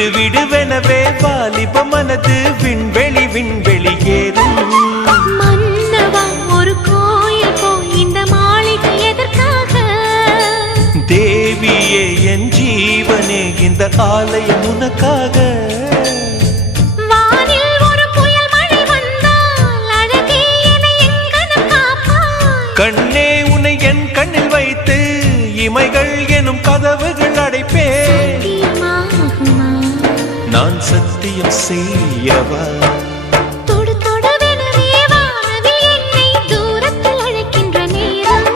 விடுவிடுவெனவே வாலிப மனது விண்வெளி விண்வெளி ஏறும். மன்னவா ஒரு கோயில் போய் இந்த மாளிகை எதற்காக? தேவியே என் ஜீவனே இந்த ஆலயம் உனக்காக. வானில் ஒரு புயல் மழை வந்தால் அழகே என்னை எங்கனம் காப்பாய். கண்ணே உன்னை என் கண்ணில் வைத்து இமைகள் எனும் கதவுகள் அடைப்பேன். நான் சத்தியம் செய்யவா? தொடு தொடுவெனவே வானவில் என்னை தூரத்தில் அழைக்கின்ற நேரம்.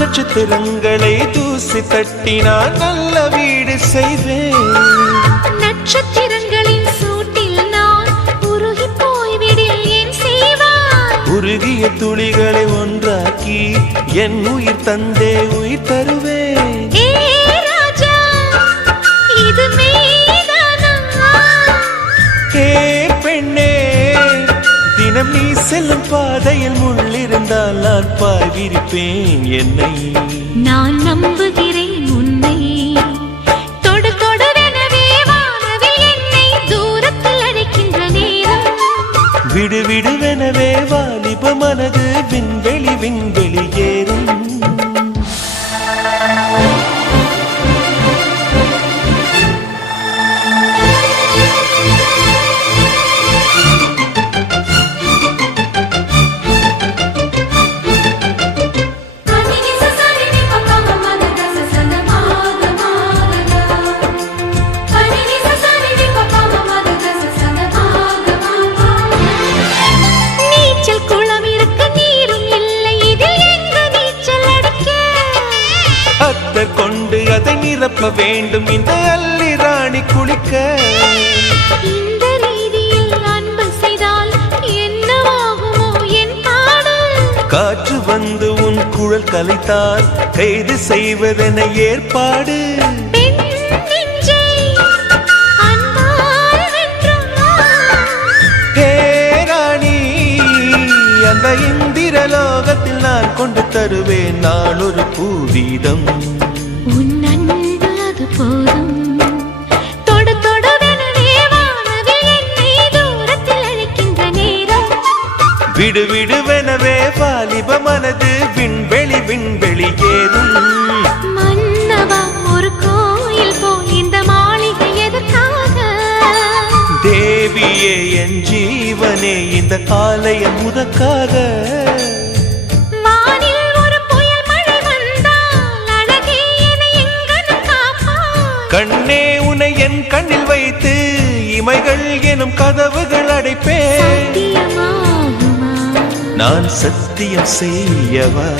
நட்சத்திரங்களை தூசி தட்டினால் நல்ல வீடு செய்வேன். நட்சத்திரங்களின் சூட்டில் நான் உருகி போய்விடில் ஏன் செய்வாய்? உருகிய துளிகளை ஒன்றாக்கி என் உயிர் தந்தே உயிர் தருவேன். ஏ ராஜா, இது மெய்தானா? ஏ பெண்ணே, தினம் நீ செல்லும் பாதையில் முள்ளிருந்தால் நான் பாய்விரிப்பேன் என்னை. நான் நம்புகிறேன் உன்னை. தொடு தொடுவெனவே வானவில் என்னை தூரத்தில் அழைக்கின்ற நேரம். விடுவிடுவெனவே வாலிப மனது விண்வெளி விண்வெளி ஏறும். கொண்டு அதை நிரப்ப வேண்டும் இந்த அல்லி ராணி குளிக்க. இந்த ரீதியில் அன்பு செய்தால் என்னவாகுமோ என் பாடல்? காற்று வந்து உன் குழல் கலைத்தால் கைது செய்வதென ஏற்பாடு. அந்த இந்திரலோகத்தில் நான் கொண்டு தருவேன் நாள் ஒரு பூவீதம். உன் அன்பு அது போதும். தொடு தொடுவெனவே வானவில் என்னை தூரத்தில் அழைக்கின்ற நேரம். விடுவிடுவெனவே வாலிப மனது விண்வெளி விண்வெளி ஏறும். மன்னவா ஒரு கோயில் போய் இந்த மாளிகை எதற்காக? தேவியே என் ஜீவனே இந்த ஆலயம் உனக்காக. வானில் ஒரு புயல் மழை வந்தால் அழகே என்னை எங்கனம் காப்பாய். கண்ணே உன்னை என் கண்ணில் வைத்து இமைகள் எனும் கதவுகள் அடைப்பேன். சத்தியமாகுமா? நான் சத்தியம் செய்யவா?